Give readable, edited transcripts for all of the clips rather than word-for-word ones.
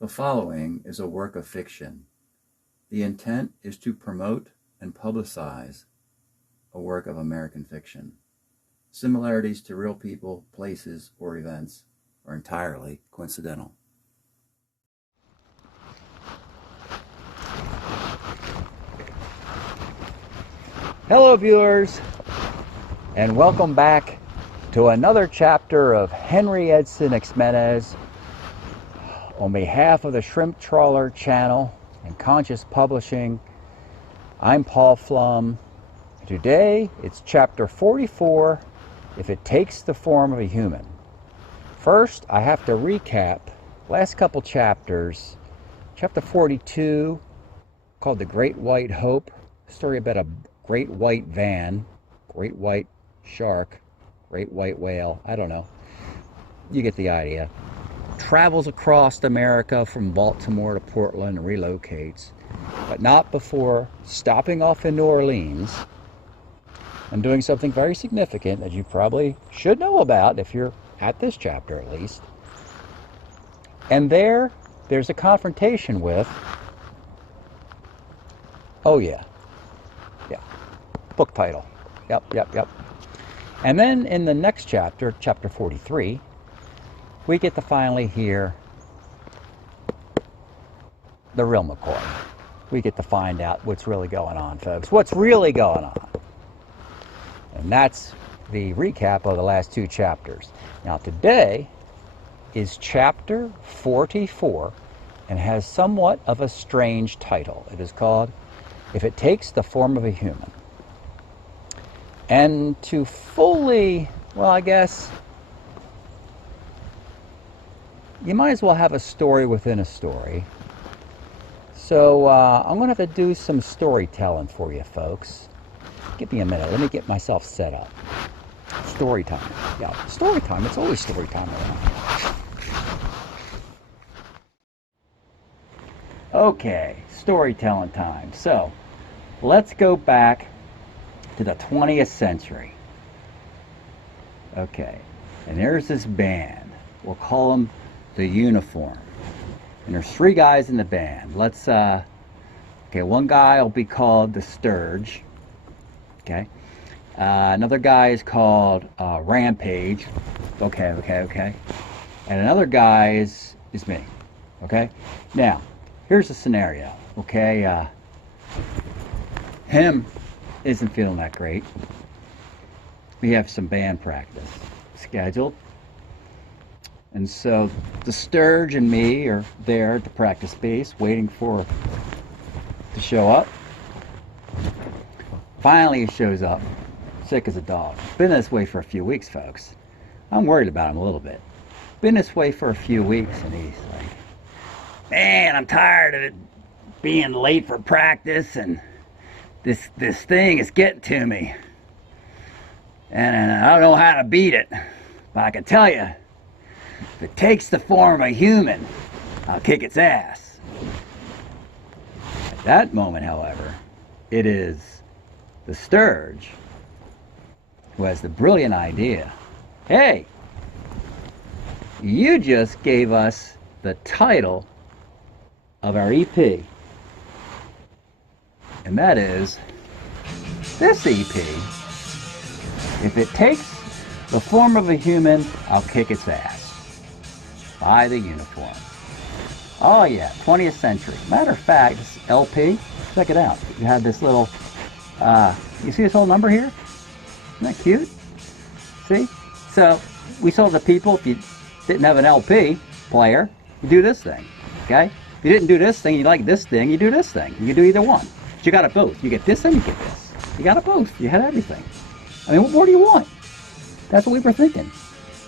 The following is a work of fiction. The intent is to promote and publicize a work of American fiction. Similarities to real people, places, or events are entirely coincidental. Hello viewers, and welcome back to another chapter of HENRI EDSON XIMENEZ. On behalf of the Shrimp Trawler channel and Conscious Publishing, I'm Paul Flum. Today it's chapter 44, If It Takes the Form of a Human. First, I have to recap last couple chapters. Chapter 42, called The Great White Hope, story about a great white van, great white shark, great white whale, I don't know. You get the idea. Travels across America from Baltimore to Portland and relocates, but not before stopping off in New Orleans and doing something very significant that you probably should know about if you're at this chapter at least. And there's a confrontation with, oh yeah, book title. Yep. And then in the next chapter, chapter 43, we get to finally hear the real McCoy. We get to find out what's really going on, folks. What's really going on? And that's the recap of the last two chapters. Now today is chapter 44 and has somewhat of a strange title. It is called If It Takes the Form of a Human. And to fully, well, I guess, you might as well have a story within a story. So I'm going to have to do some storytelling for you folks. Give me a minute. Let me get myself set up. Story time. Yeah, story time. It's always story time around here. Okay, storytelling time. So let's go back to the 20th century. Okay, and there's this band. We'll call them the Uniform. And there's three guys in the band. Let's, okay, one guy will be called the Sturge. Okay. Another guy is called Rampage. Okay. And another guy is me. Okay. Now, here's the scenario. Okay. Him isn't feeling that great. We have some band practice scheduled. And so the Sturge and me are there at the practice space waiting for to show up. Finally he shows up, sick as a dog. Been this way for a few weeks, folks. I'm worried about him a little bit. Been this way for a few weeks, and he's like, man, I'm tired of it being late for practice, and this thing is getting to me. And I don't know how to beat it. But I can tell you, if it takes the form of a human, I'll kick its ass. At that moment, however, it is the Sturge who has the brilliant idea. Hey, you just gave us the title of our EP. And that is this EP. If it takes the form of a human, I'll kick its ass. By the Uniform. Oh yeah, 20th century. Matter of fact, this LP, check it out. You have this little, you see this whole number here? Isn't that cute? See? So, we told the people, if you didn't have an LP player, you do this thing, okay? If you didn't do this thing, you like this thing, you do this thing. You can do either one. But you got it both. You get this and you get this. You got it both. You had everything. I mean, what more do you want? That's what we were thinking.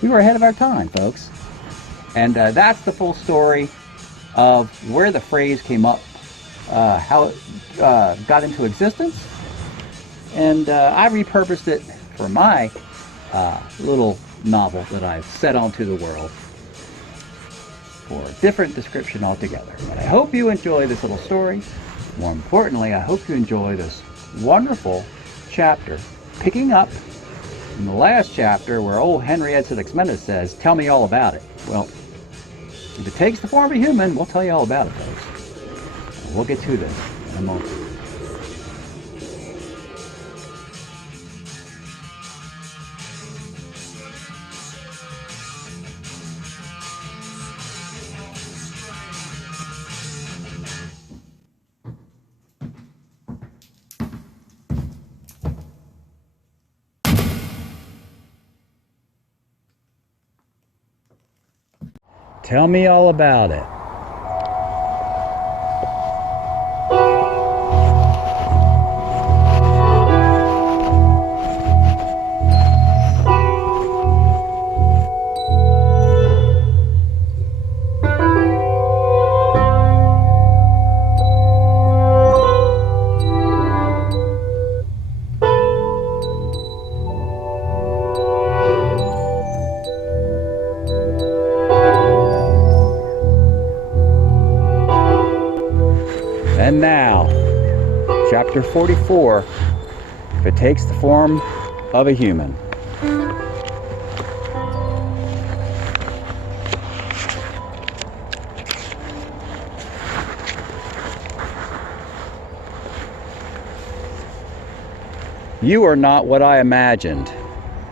We were ahead of our time, folks. And that's the full story of where the phrase came up, how it got into existence. And I repurposed it for my little novel that I've set onto the world for a different description altogether. But I hope you enjoy this little story. More importantly, I hope you enjoy this wonderful chapter, picking up in the last chapter where old HENRI EDSON XIMENEZ says, tell me all about it. Well, If it takes the form of a human, we'll tell you all about it, folks. We'll get to this in a moment. Tell me all about it. And now, chapter 44, if it takes the form of a human. You are not what I imagined.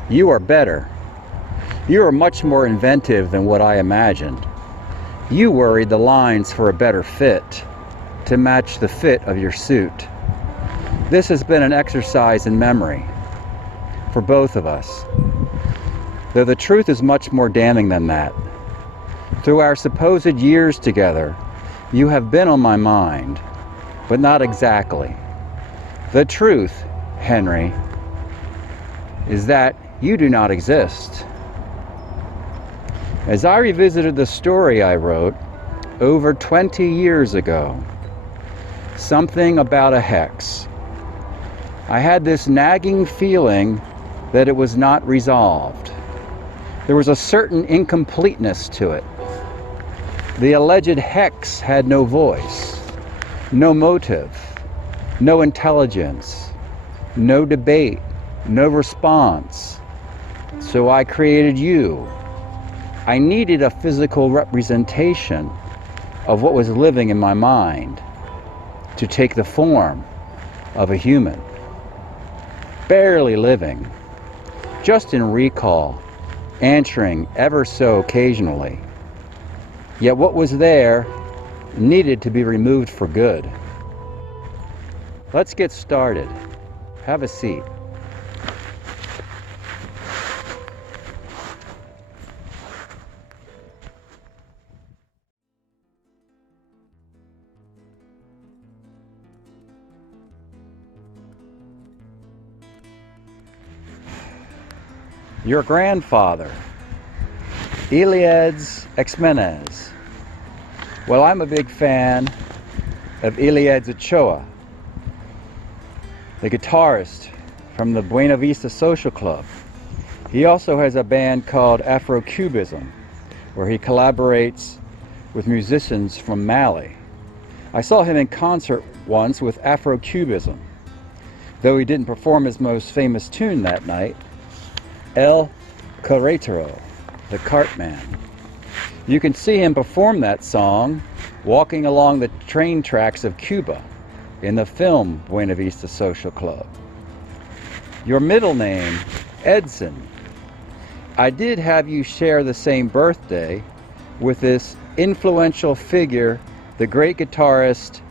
You are better. You are much more inventive than what I imagined. You worried the lines for a better fit, to match the fit of your suit. This has been an exercise in memory for both of us, though the truth is much more damning than that. Through our supposed years together, you have been on my mind, but not exactly. The truth, Henry, is that you do not exist. As I revisited the story I wrote over 20 years ago, something about a hex, I had this nagging feeling that it was not resolved. There was a certain incompleteness to it. The alleged hex had no voice, no motive, no intelligence, no debate, no response. So I created you. I needed a physical representation of what was living in my mind, to take the form of a human, barely living, just in recall, answering ever so occasionally. Yet what was there needed to be removed for good. Let's get started. Have a seat. Your grandfather, HENRI XIMENEZ. Well, I'm a big fan of HENRI Ochoa, the guitarist from the Buena Vista Social Club. He also has a band called Afro-Cubism, where he collaborates with musicians from Mali. I saw him in concert once with Afro-Cubism, though he didn't perform his most famous tune that night, El Carretero, the Cartman. You can see him perform that song walking along the train tracks of Cuba in the film Buena Vista Social Club. Your middle name, Edson. I did have you share the same birthday with this influential figure, the great guitarist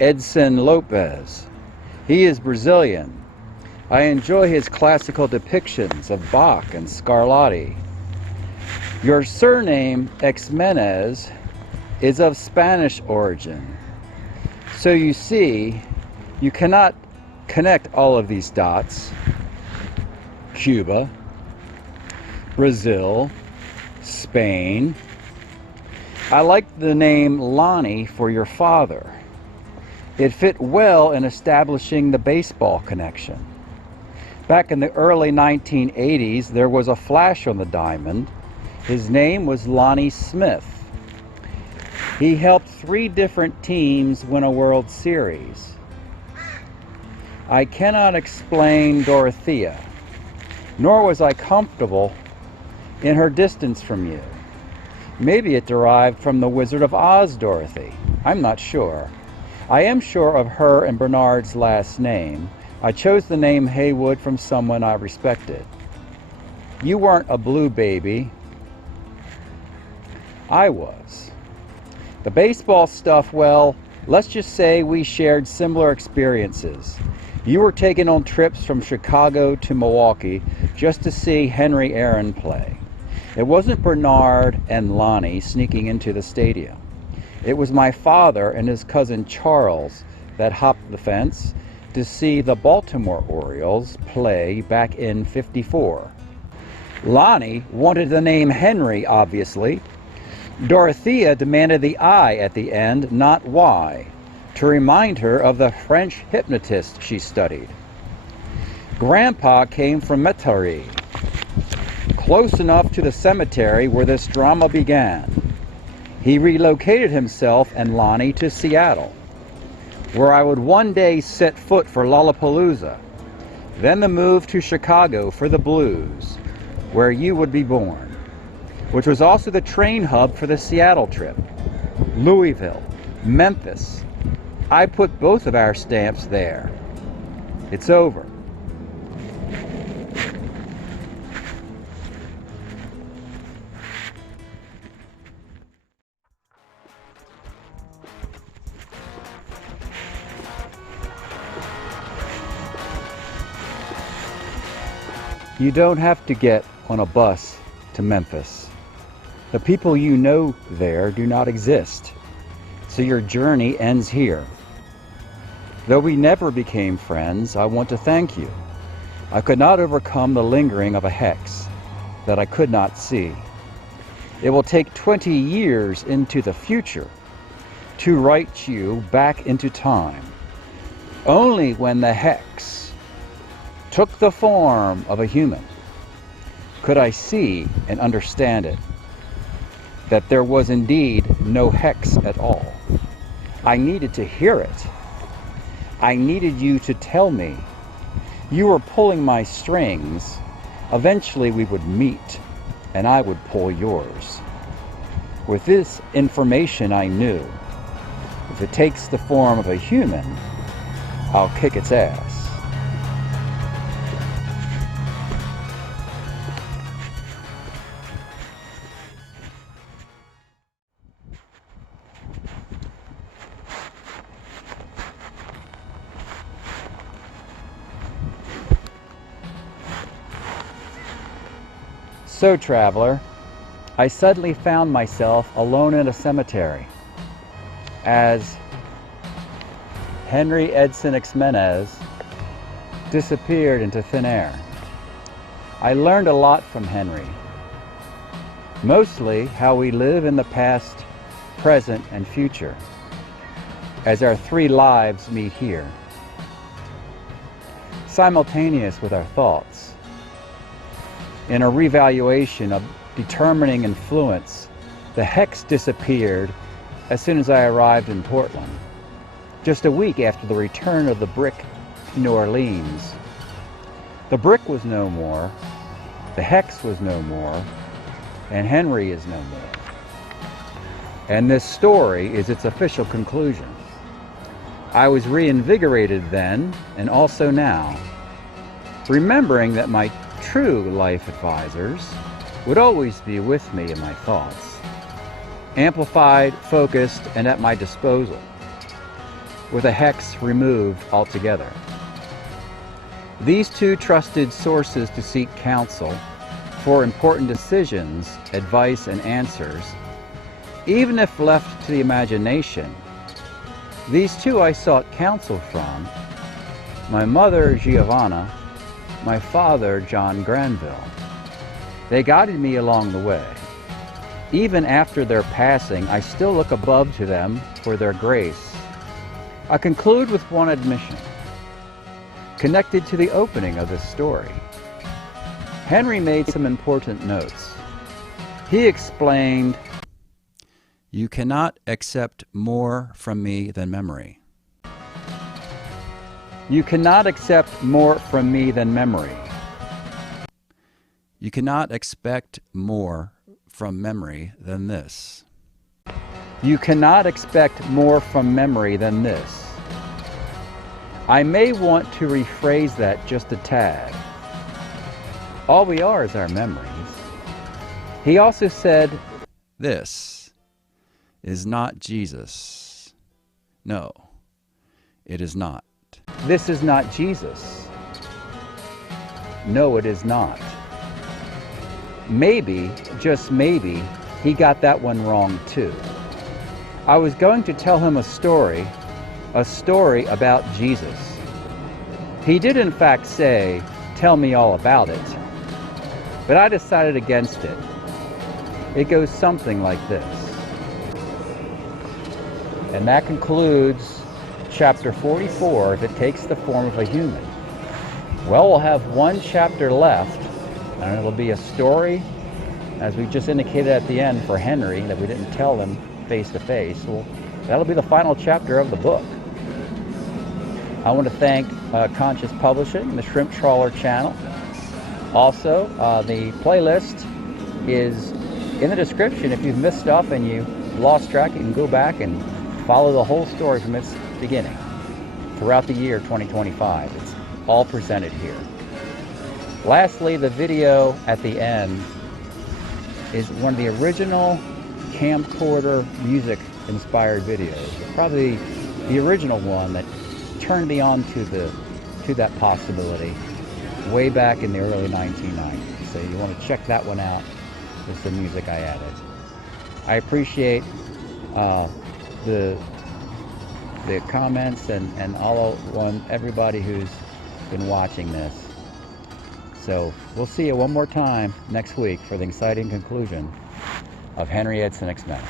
Edson Lopez. He is Brazilian. I enjoy his classical depictions of Bach and Scarlatti. Your surname, Ximenez, is of Spanish origin. So you see, you cannot connect all of these dots. Cuba, Brazil, Spain. I liked the name Lonnie for your father. It fit well in establishing the baseball connection. Back in the early 1980s, there was a flash on the diamond. His name was Lonnie Smith. He helped 3 different teams win a World Series. I cannot explain Maybe it derived from the Wizard of Oz, Dorothy. I'm not sure. I am sure of her and Bernard's last name. I chose the name Haywood from someone I respected. You weren't a blue baby. I was. The baseball stuff, well, let's just say we shared similar experiences. You were taken on trips from Chicago to Milwaukee just to see Henry Aaron play. It wasn't Bernard and Lonnie sneaking into the stadium. It was my father and his cousin Charles that hopped the fence to see the Baltimore Orioles play back in '54. Lonnie wanted the name Henry, obviously. Dorothea demanded the I at the end, not Y, to remind her of the French hypnotist she studied. Grandpa came from Metairie, close enough to the cemetery where this drama began. He relocated himself and Lonnie to Seattle, where I would one day set foot for Lollapalooza, then the move to Chicago for the blues, where you would be born, which was also the train hub for the Seattle trip. Louisville, Memphis. I put both of our stamps there. It's over. You don't have to get on a bus to Memphis. The people you know there do not exist, so your journey ends here. Though we never became friends, I want to thank you. I could not overcome the lingering of a hex that I could not see. It will take 20 years into the future to write you back into time. Only when the hex took the form of a human could I see and understand it, that there was indeed no hex at all. I needed to hear it. I needed you to tell me. You were pulling my strings. Eventually we would meet, and I would pull yours. With this information I knew, if it takes the form of a human, I'll kick its ass. So, traveler, I suddenly found myself alone in a cemetery as HENRI EDSON XIMENEZ disappeared into thin air. I learned a lot from Henry, mostly how we live in the past, present, and future, as our three lives meet here, simultaneous with our thoughts. In a revaluation of determining influence, the hex disappeared as soon as I arrived in Portland, just a week after the return of the brick to New Orleans. The brick was no more, the hex was no more, and Henry is no more. And this story is its official conclusion. I was reinvigorated then, and also now, remembering that my true life advisors would always be with me in my thoughts, amplified, focused, and at my disposal, with a hex removed altogether. These two trusted sources to seek counsel for important decisions, advice, and answers, even if left to the imagination. These two I sought counsel from, my mother Giovanna, my father John Granville. They guided me along the way. Even after their passing, I still look above to them for their grace. I conclude with one admission, connected to the opening of this story. Henry made some important notes. He explained, "You cannot accept more from me than memory. You cannot accept more from me than memory. You cannot expect more from memory than this. You cannot expect more from memory than this. I may want to rephrase that just a tad. All we are is our memories. He also said, This is not Jesus. No, it is not. this is not Jesus. No, it is not. Maybe, just maybe, he got that one wrong too. I was going to tell him a story about Jesus. He did in fact say, tell me all about it, but I decided against it. It goes something like this. And that concludes chapter 44, If It Takes the Form of a Human. Well, we'll have one chapter left, and it'll be a story, as we just indicated at the end for Henry, that we didn't tell him face to face. Well, that'll be the final chapter of the book. I want to thank Conscious Publishing, the Shrimp Trawler channel. Also, the playlist is in the description. If you've missed stuff and you lost track, you can go back and follow the whole story from its beginning throughout the year 2025. It's all presented here. Lastly, the video at the end is one of the original camcorder music inspired videos. Probably the original one that turned me on to that possibility way back in the early 1990s. So you want to check that one out with some music I added. I appreciate the comments and everybody who's been watching this. So we'll see you one more time next week for the exciting conclusion of HENRI EDSON XIMENEZ.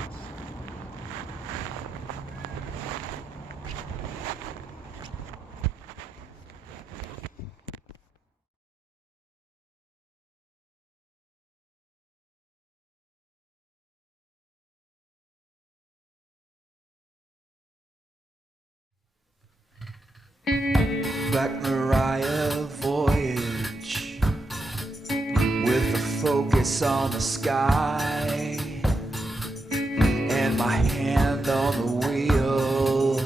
Black Mariah voyage with a focus on the sky and my hand on the wheel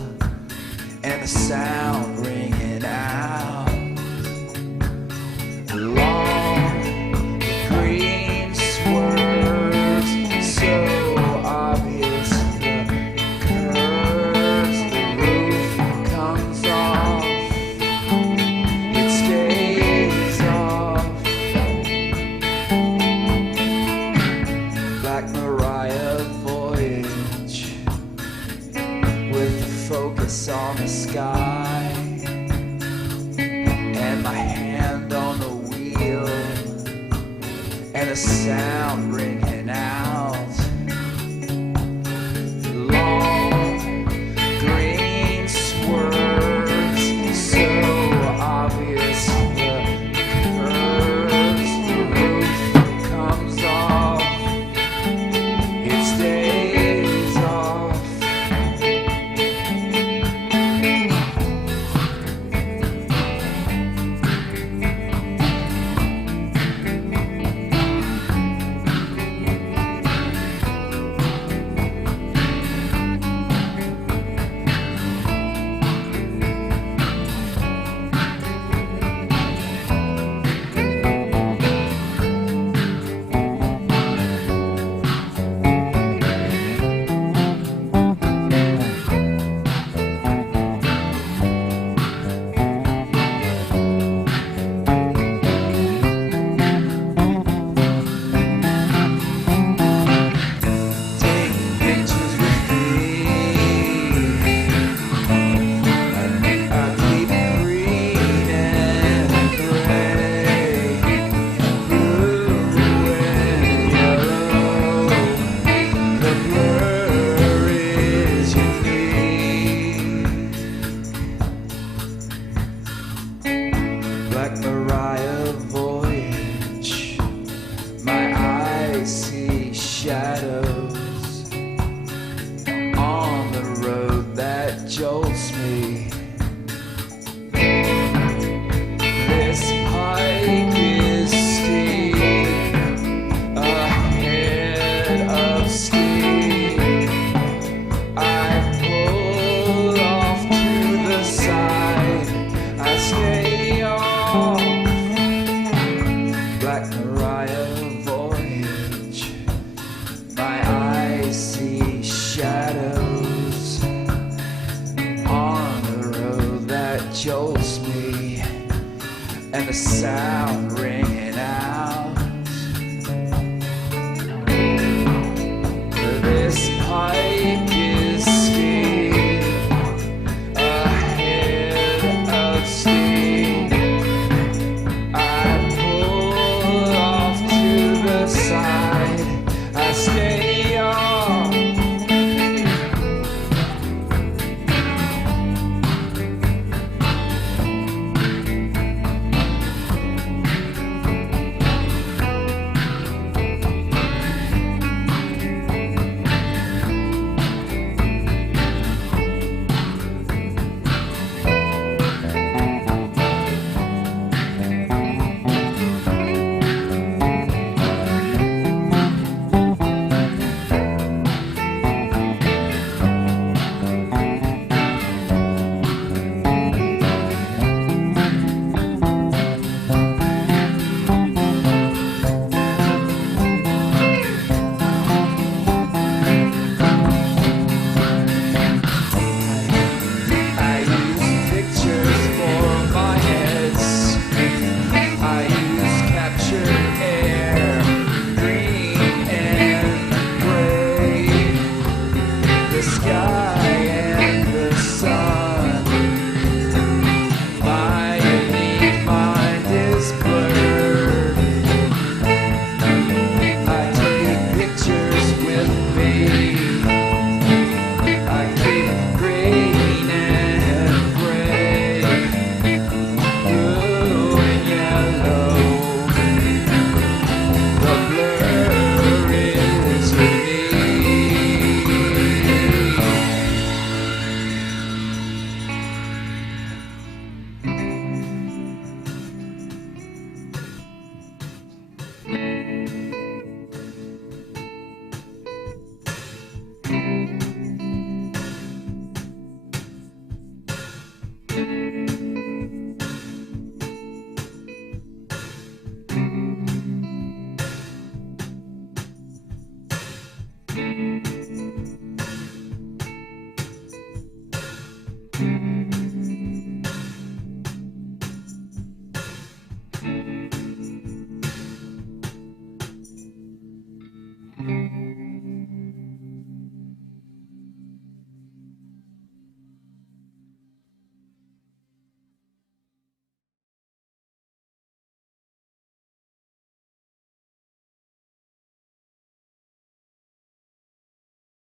and the sound ringing out along the green swerves, so obvious the curves, the roof comes off. On the sky and my hand on the wheel and a sound ringing out long green swerves, so obvious the curves, the roof comes off, it stays off. Black Mariah voyage, my eyes see shadows on the road that jolts me. This hike is steep ahead a sound ringing out. This pipe is steam, a head of steam. I pull off to the side, I stay on.